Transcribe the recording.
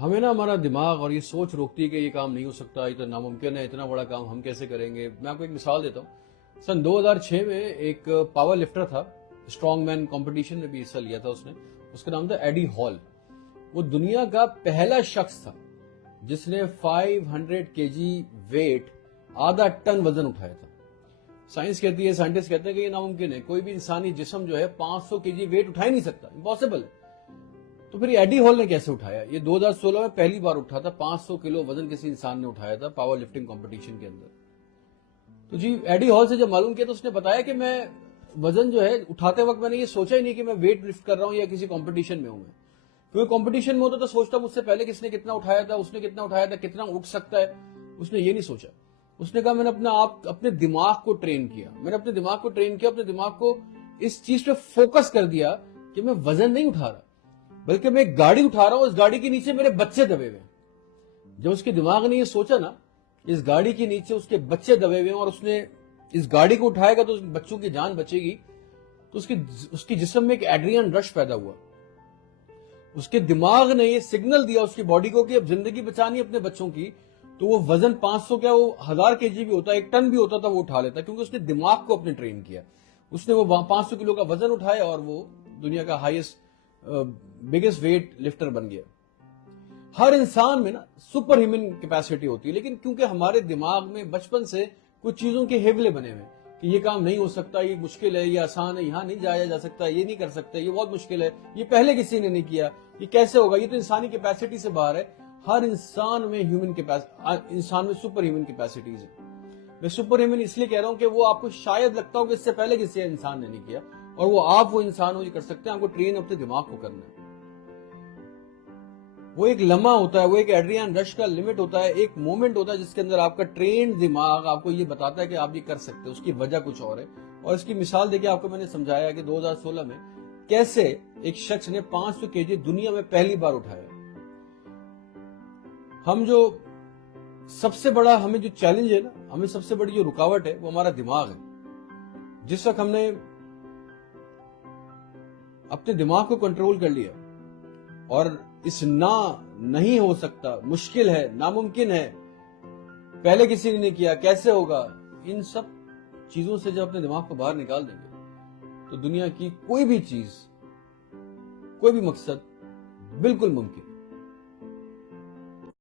ہمیں نا ہمارا دماغ اور یہ سوچ روکتی ہے کہ یہ کام نہیں ہو سکتا، یہ تو ناممکن ہے، اتنا بڑا کام ہم کیسے کریں گے. میں آپ کو ایک مثال دیتا ہوں. سن 2006 میں ایک پاور لفٹر تھا، اسٹرانگ مین کمپٹیشن میں بھی حصہ لیا تھا اس نے. اس کا نام تھا ایڈی ہال. وہ دنیا کا پہلا شخص تھا جس نے 500 kg ویٹ، آدھا ٹن وزن اٹھایا تھا. سائنس کہتی ہے، سائنٹسٹ کہتے ہیں کہ یہ ناممکن ہے، کوئی بھی انسانی جسم جو ہے 500 kg ویٹ اٹھا ہی نہیں سکتا، امپاسبل ہے. تو پھر ایڈی ہال نے کیسے اٹھایا؟ یہ 2016 میں پہلی بار اٹھا تھا. 500 کلو وزن کسی انسان نے اٹھایا تھا پاور لفٹنگ کمپٹیشن کے اندر. تو جی ایڈی ہال سے جب معلوم کیا تو اس نے بتایا کہ میں وزن جو ہے اٹھاتے وقت میں نے یہ سوچا ہی نہیں کہ میں ویٹ لفٹ کر رہا ہوں یا کسی کمپٹیشن میں ہوں. میں کیونکہ کمپٹیشن میں ہوتا تو سوچتا مجھ سے پہلے کس نے کتنا اٹھایا تھا، اس نے کتنا اٹھایا تھا، کتنا اٹھ سکتا ہے. اس نے یہ نہیں سوچا. اس نے کہا میں نے اپنے دماغ کو ٹرین کیا، میں نے اپنے دماغ کو ٹرین کیا، اپنے دماغ کو اس چیز پہ فوکس کر دیا کہ میں وزن نہیں اٹھا رہا بلکہ میں ایک گاڑی اٹھا رہا ہوں. اس گاڑی کے نیچے میرے بچے دبے ہوئے ہیں. جب اس کے دماغ نے یہ سوچا نا، اس گاڑی کے نیچے اس کے بچے دبے ہوئے ہیں اور اس نے اس گاڑی کو اٹھائے گا تو اس بچوں کی جان بچے گی، تو اس کی جسم میں ایک ایڈرین رش پیدا ہوا. اس کے دماغ نے یہ سگنل دیا اس کی باڈی کو کہ اب زندگی بچانی ہے اپنے بچوں کی. تو وہ وزن 500 کیا وہ 1000 kg بھی ہوتا ہے، 1 ٹن بھی ہوتا تھا، وہ اٹھا لیتا کیونکہ اس نے دماغ کو اپنے ٹرین کیا. اس نے وہ 500 کلو کا وزن اٹھایا اور وہ دنیا کا ہائیسٹ بگیسٹ ویٹ لفٹر بن گیا. ہر انسان میں نا سپر ہیومن کیپیسٹی ہوتی ہے، لیکن کیونکہ ہمارے دماغ میں بچپن سے کچھ چیزوں کے ہیولے بنے ہوئے کہ یہ کام نہیں ہو سکتا، یہ مشکل ہے، یہ آسان ہے، یہاں نہیں جایا جا سکتا، یہ نہیں کر سکتے، یہ بہت مشکل ہے، یہ پہلے کسی نے نہیں کیا، یہ کیسے ہوگا، یہ تو انسانی کیپیسٹی سے باہر ہے. ہر انسان میں انسان میں سپر ہیومن کیپیسٹیز ہیں. میں سپر ہیومن اس لیے کہہ رہا ہوں کہ وہ آپ کو شاید لگتا ہو کہ اس سے پہلے کسی انسان نے نہیں کیا، اور وہ آپ وہ انسان ہو جو کر سکتے ہیں. آپ کو ٹرین اپنے دماغ کو کرنا ہے. وہ ایک لمحہ ہوتا ہے، وہ ایک ایڈرین رش کا لمٹ ہوتا ہے، ایک مومنٹ ہوتا ہے جس کے اندر آپ کا ٹرینڈ دماغ آپ کو یہ بتاتا ہے کہ آپ یہ کر سکتے ہیں. اس کی وجہ کچھ اور ہے، اور اس کی مثال دیکھیں آپ کو میں نے سمجھایا کہ 2016 میں کیسے ایک شخص نے 500 kg دنیا میں پہلی بار اٹھایا. ہم جو سب سے بڑا ہمیں جو چیلنج ہے نا، ہمیں سب سے بڑی جو رکاوٹ ہے وہ ہمارا دماغ ہے. جس وقت ہم نے اپنے دماغ کو کنٹرول کر لیا اور اس نہیں ہو سکتا، مشکل ہے، ناممکن ہے، پہلے کسی نے نہیں کیا، کیسے ہوگا، ان سب چیزوں سے جب اپنے دماغ کو باہر نکال دیں گے تو دنیا کی کوئی بھی چیز، کوئی بھی مقصد بالکل ممکن.